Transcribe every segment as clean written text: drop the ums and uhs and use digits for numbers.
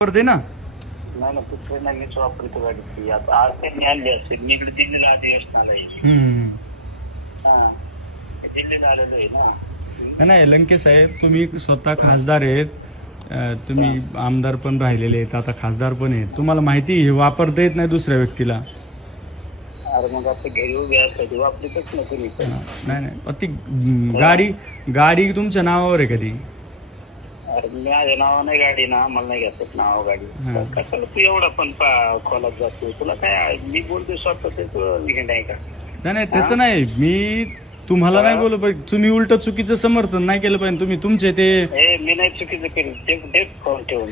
करते ना. नाही ना दुसऱ्यांना मीच वापरतो गाडी ती. आता आज त्यांनी आणली असेल. मी इकडे दिल्लीला अधिवेशनाला आहे. हम्म. हा दिल्लीला आलेलो आहे ना. नाही, नाही लंके साहेब, तुम्ही स्वतः खासदार आहेत, तुम्ही आमदार पण राहिलेले आहेत, आता खासदार पण आहेत, तुम्हाला माहिती आहे, हे वापरता येत नाही दुसऱ्या व्यक्तीला. अरे मग आता घरी उभी असतात वापरतच ना तुम्ही पण. नाही, नाही पण ती गाडी तुमच्या नावावर आहे कधी? अरे माझ्या नावा नाही गाडी ना, मला नाही घेतात नाव गाडी. कशाला तू एवढा पण खोलात जातो? तुला काय मी बोलतोय स्वतः ते लिहिण आहे का? नाही, नाही त्याचं नाही, मी तुम्हाला नाही बोलू पाहिजे, तुम्ही उलट चुकीचं समर्थन नाही केलं पाहिजे. तुम्ही तुमचे ते मी नाही चुकीचं केलं. ते फोन ठेवून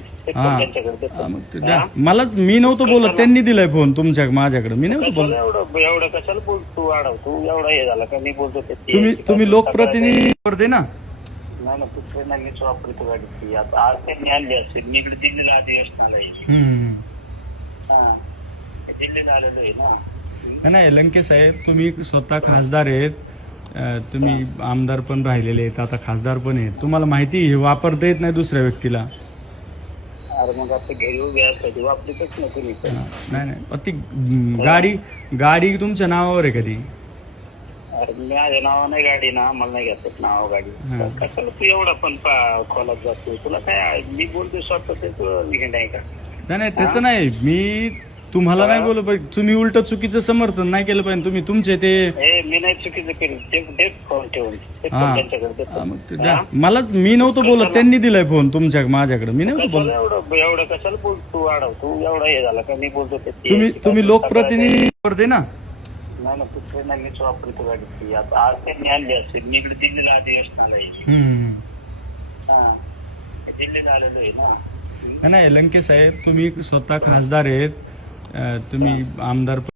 मला मी नव्हतं बोलत, त्यांनी दिलाय फोन तुमच्या माझ्याकडे, मी नव्हतं बोलत. एवढं कशाला बोलतो वाढव तू? एवढा हे झाला का? मी बोलतो तुम्ही लोकप्रतिनिधी करते ना. नाही ना दुसऱ्यांना मीच वापरतो गाडी ती. आता आज त्यांनी आणली असेल. मी इकडे दिल्लीला अधिवेशनाला आहे. हा दिल्लीला आलेलो आहे ना. नाही, लंके साहेब, तुम्ही स्वतः खासदार आहेत, तुम्ही आमदार पण राहिलेले आहेत, आता खासदार पण आहेत, तुम्हाला माहिती आहे, हे वापरता येत नाही दुसऱ्या व्यक्तीला. अरे मग आता घरी उभी असतात वापरतच ना तुम्ही पण. नाही, नाही पण ती गाडी तुमच्या नावावर आहे कधी? अरे माझ्या नावा नाही गाडी ना, मला नाही घेतात नाव गाडी. कशाला तू एवढा पण खोलात जातो? तुला काय मी बोलतोय स्वतः ते लिहिण आहे का? नाही, नाही त्याचं नाही, मी तुम्हाला नाही बोलू पाहिजे, तुम्ही उलट चुकीचं समर्थन नाही केलं पाहिजे. तुम्ही तुमचे ते मी नाही चुकीचं केलं. ते फोन ठेवून मला मी नव्हतं बोलत, त्यांनी दिलाय फोन तुमच्या माझ्याकडे, मी नव्हतं बोलत. एवढं कशाला बोलतो वाढव तू? एवढा हे झाला का? मी बोलतो तुम्ही लोकप्रतिनिधी करते ना. नाही ना दुसऱ्यांना मीच वापरतो गाडी ती. आता आज त्यांनी आणली असेल. मी इकडे दिल्लीला अधिवेशनाला आहे. हा दिल्लीला आलेलो आहे ना. नाही, लंके साहेब, तुम्ही स्वतः खासदार आहेत, तुम्ही आमदार